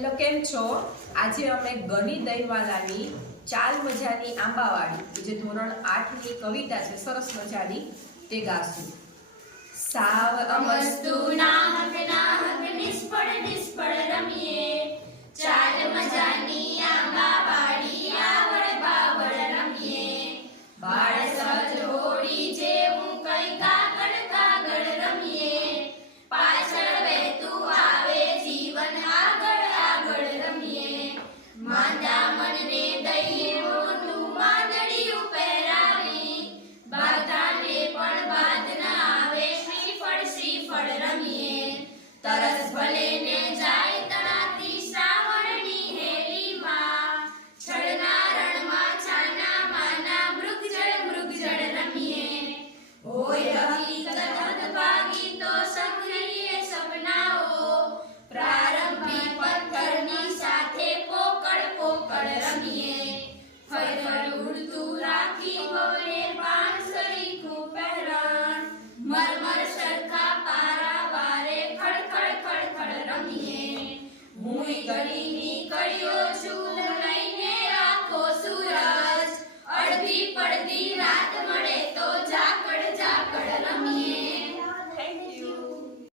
Hello, કેમ છો? આજે અમે ગની દહીંવાલાની ચાલ મજાની આંબાવાળી જે ધોરણ 8 ની કવિતા છે, સરસ મજાની તે ગાશું. સાવ અમસ્તુ નાહક નાહક નિષ્ફળ નિષ્ફળ રમીએ